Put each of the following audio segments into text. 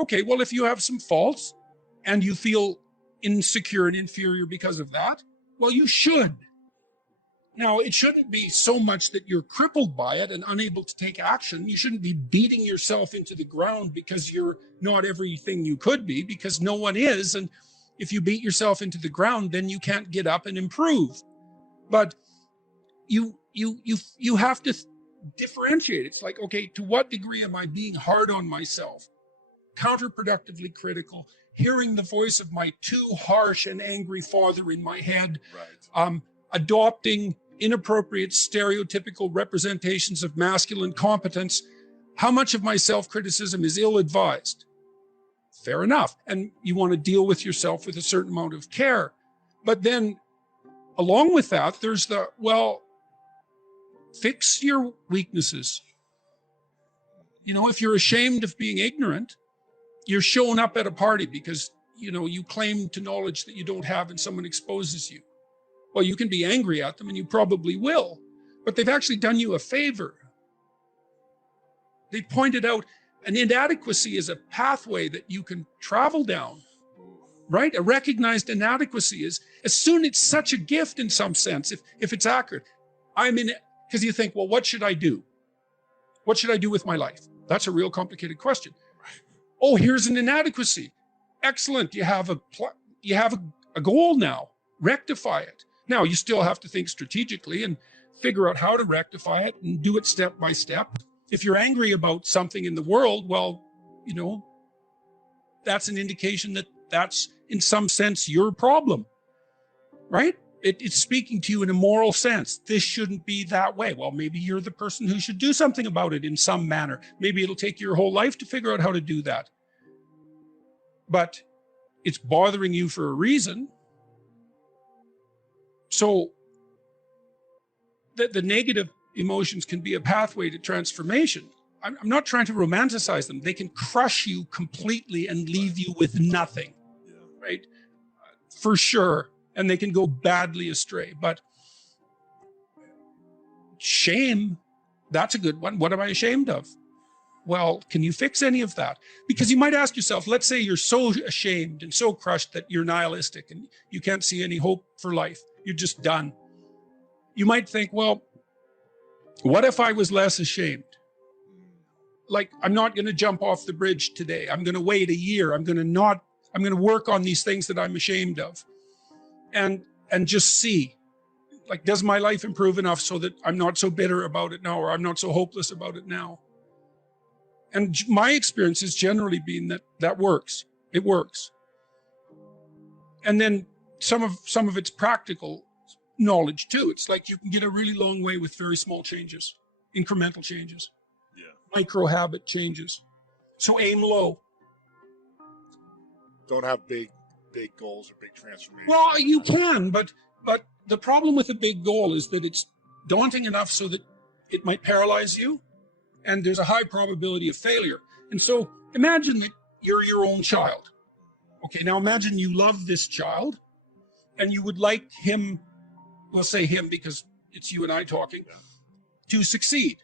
Okay, well, if you have some faults and you feel insecure and inferior because of that, well, you should. Now, it shouldn't be so much that you're crippled by it and unable to take action. You shouldn't be beating yourself into the ground because you're not everything you could be, because no one is. And if you beat yourself into the ground, then you can't get up and improve. But you have to differentiate. It's like, okay, to what degree am I being hard on myself? Counterproductively critical, hearing the voice of my too harsh and angry father in my head, Right. Adopting inappropriate stereotypical representations of masculine competence. How much of my self-criticism is ill-advised? Fair enough. And you want to deal with yourself with a certain amount of care. But then along with that, there's the, well, fix your weaknesses. You know, if you're ashamed of being ignorant, you're showing up at a party because, you know, you claim to knowledge that you don't have and someone exposes you. Well, you can be angry at them, and you probably will, but they've actually done you a favor. They pointed out an inadequacy is a pathway that you can travel down, right? A recognized inadequacy is, as soon it's such a gift in some sense, if it's accurate. I'm in it, because you think, well, what should I do? What should I do with my life? That's a real complicated question. Oh, here's an inadequacy. Excellent. You have a goal now. Rectify it. Now, you still have to think strategically and figure out how to rectify it and do it step by step. If you're angry about something in the world, well, you know, that's an indication that that's in some sense your problem, right? It's speaking to you in a moral sense. This shouldn't be that way. Well, maybe you're the person who should do something about it in some manner. Maybe it'll take your whole life to figure out how to do that. But it's bothering you for a reason. So the negative emotions can be a pathway to transformation. I'm not trying to romanticize them. They can crush you completely and leave you with nothing, right? For sure. And they can go badly astray. But shame, that's a good one. What am I ashamed of? Well, can you fix any of that? Because you might ask yourself, let's say you're so ashamed and so crushed that you're nihilistic and you can't see any hope for life. You're just done. You might think, well, what if I was less ashamed? Like, I'm not going to jump off the bridge today. I'm going to wait a year. I'm going to work on these things that I'm ashamed of. And just see, like, does my life improve enough so that I'm not so bitter about it now, or I'm not so hopeless about it now? And my experience has generally been that works. It works. And then some of it's practical knowledge too. It's like you can get a really long way with very small changes, incremental changes, micro habit changes. So aim low. Don't have big goals or big transformations. Well, you can, but the problem with a big goal is that it's daunting enough so that it might paralyze you, and there's a high probability of failure. And so imagine that you're your own child. Okay, now imagine you love this child, and you would like him, we'll say him because it's you and I talking, to succeed.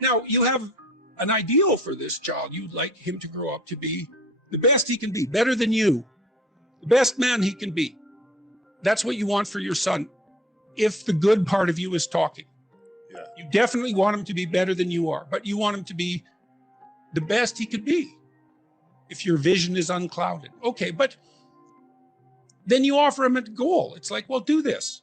Now, you have an ideal for this child. You'd like him to grow up to be the best he can be, better than you. The best man he can be. That's what you want for your son. If the good part of you is talking. Yeah. You definitely want him to be better than you are, but you want him to be the best he could be. If your vision is unclouded. Okay, but then you offer him a goal. It's like, well, do this.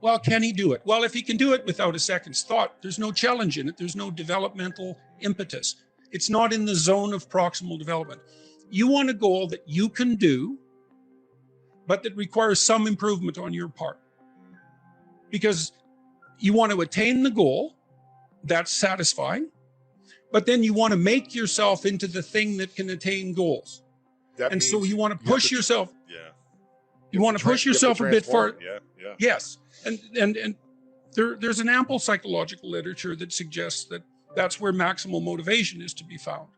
Well, can he do it? Well, if he can do it without a second's thought, there's no challenge in it. There's no developmental impetus. It's not in the zone of proximal development. You want a goal that you can do, but that requires some improvement on your part. Because you want to attain the goal, that's satisfying, but then you want to make yourself into the thing that can attain goals. And so you want to push yourself. Yeah. You want to push yourself a bit far. Yeah. Yes. And there's an ample psychological literature that suggests that that's where maximal motivation is to be found.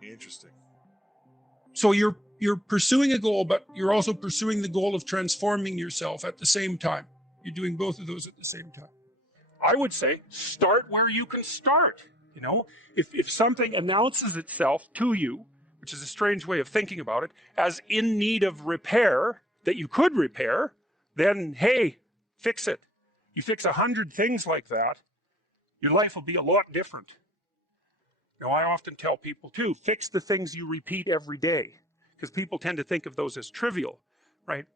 Interesting. So you're pursuing a goal, but you're also pursuing the goal of transforming yourself at the same time. You're doing both of those at the same time. I would say start where you can start. You know, if something announces itself to you, which is a strange way of thinking about it, as in need of repair, that you could repair, then hey, fix it. You fix 100 things like that, your life will be a lot different. Now, I often tell people too, fix the things you repeat every day, because people tend to think of those as trivial, right?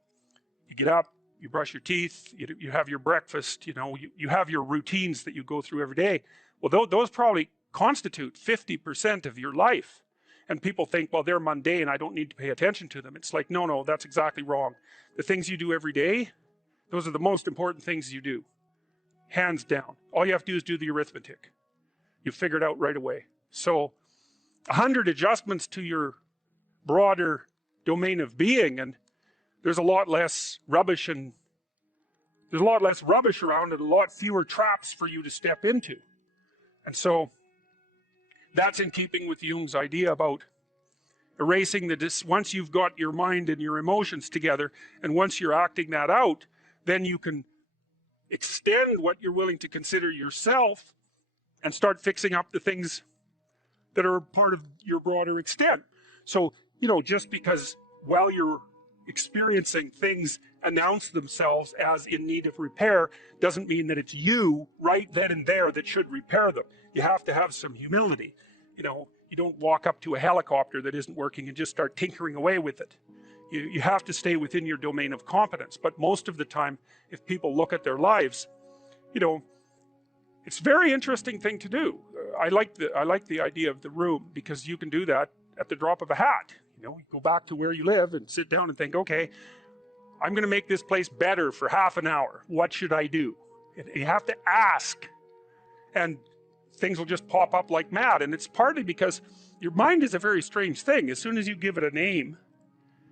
You get up, you brush your teeth, you have your breakfast, you have your routines that you go through every day. Well, those probably constitute 50% of your life. And people think, well, they're mundane, I don't need to pay attention to them. It's like, no, that's exactly wrong. The things you do every day, those are the most important things you do. Hands down. All you have to do is do the arithmetic. You figure it out right away. So 100 adjustments to your broader domain of being, and there's a lot less rubbish around and a lot fewer traps for you to step into. And so that's in keeping with Jung's idea about erasing once you've got your mind and your emotions together, and once you're acting that out, then you can extend what you're willing to consider yourself and start fixing up the things that are part of your broader extent. So, just because while you're experiencing things announce themselves as in need of repair doesn't mean that it's you right then and there that should repair them. You have to have some humility. You don't walk up to a helicopter that isn't working and just start tinkering away with it. You have to stay within your domain of competence. But most of the time, if people look at their lives, it's a very interesting thing to do. I like the idea of the room, because you can do that at the drop of a hat. You go back to where you live and sit down and think, okay, I'm going to make this place better for half an hour. What should I do? And you have to ask, and things will just pop up like mad. And it's partly because your mind is a very strange thing. As soon as you give it a name,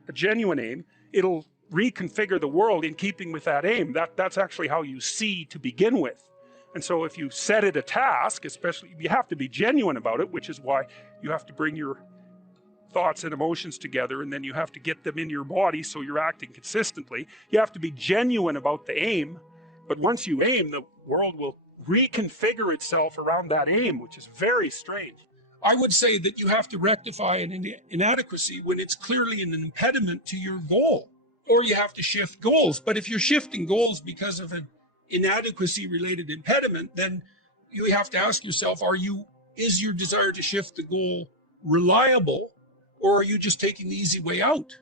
a genuine aim, it'll reconfigure the world in keeping with that aim. That's actually how you see to begin with. And so if you set it a task, especially, you have to be genuine about it, which is why you have to bring your thoughts and emotions together, and then you have to get them in your body so you're acting consistently. You have to be genuine about the aim, but once you aim, the world will reconfigure itself around that aim, which is very strange. I would say that you have to rectify an inadequacy when it's clearly an impediment to your goal, or you have to shift goals. But if you're shifting goals because of an inadequacy related impediment, then you have to ask yourself, is your desire to shift the goal reliable, or are you just taking the easy way out?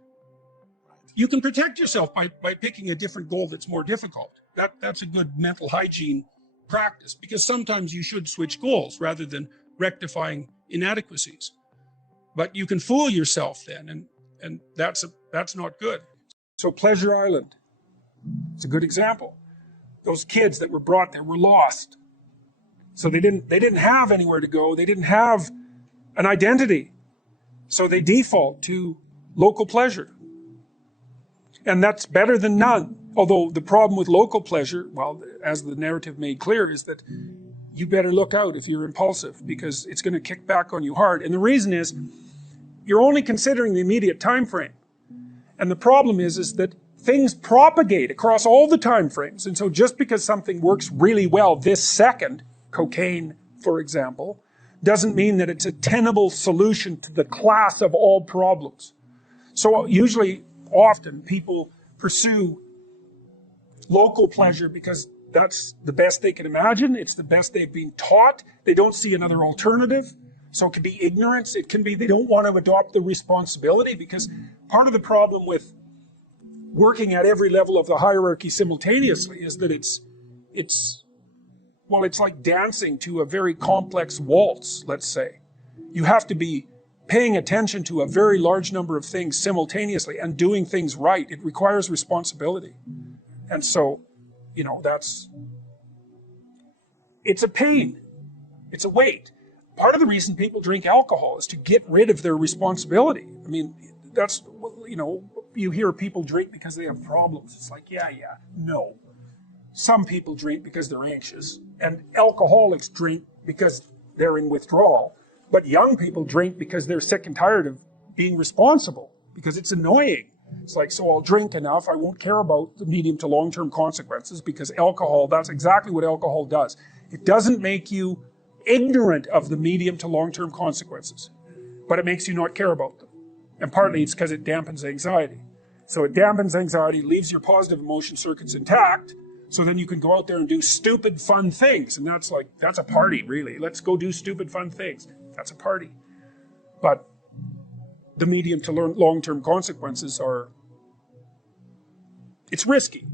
You can protect yourself by picking a different goal that's more difficult. That's a good mental hygiene practice, because sometimes you should switch goals rather than rectifying inadequacies. But you can fool yourself then, and that's not good. So Pleasure Island, it's a good example. Those kids that were brought there were lost. So they didn't have anywhere to go. They didn't have an identity. So they default to local pleasure. And that's better than none. Although the problem with local pleasure, well, as the narrative made clear, is that you better look out if you're impulsive, because it's going to kick back on you hard. And the reason is you're only considering the immediate time frame. And the problem is that things propagate across all the time frames. And so just because something works really well this second, cocaine, for example, doesn't mean that it's a tenable solution to the class of all problems. So often people pursue local pleasure because that's the best they can imagine. It's the best they've been taught. They don't see another alternative. So it can be ignorance. It can be they don't want to adopt the responsibility, because part of the problem with working at every level of the hierarchy simultaneously is that it's like dancing to a very complex waltz, let's say. You have to be paying attention to a very large number of things simultaneously and doing things right. It requires responsibility. And so, it's a pain. It's a weight. Part of the reason people drink alcohol is to get rid of their responsibility. I mean, you hear people drink because they have problems. It's like, no. Some people drink because they're anxious, and alcoholics drink because they're in withdrawal. But young people drink because they're sick and tired of being responsible, because it's annoying. It's like, so I'll drink enough, I won't care about the medium to long-term consequences, because alcohol, that's exactly what alcohol does. It doesn't make you ignorant of the medium to long-term consequences, but it makes you not care about them. And partly it's because it dampens anxiety. So it dampens anxiety, leaves your positive emotion circuits intact, so then you can go out there and do stupid, fun things. And that's a party, really. Let's go do stupid, fun things. That's a party. But the medium to long-term consequences it's risky.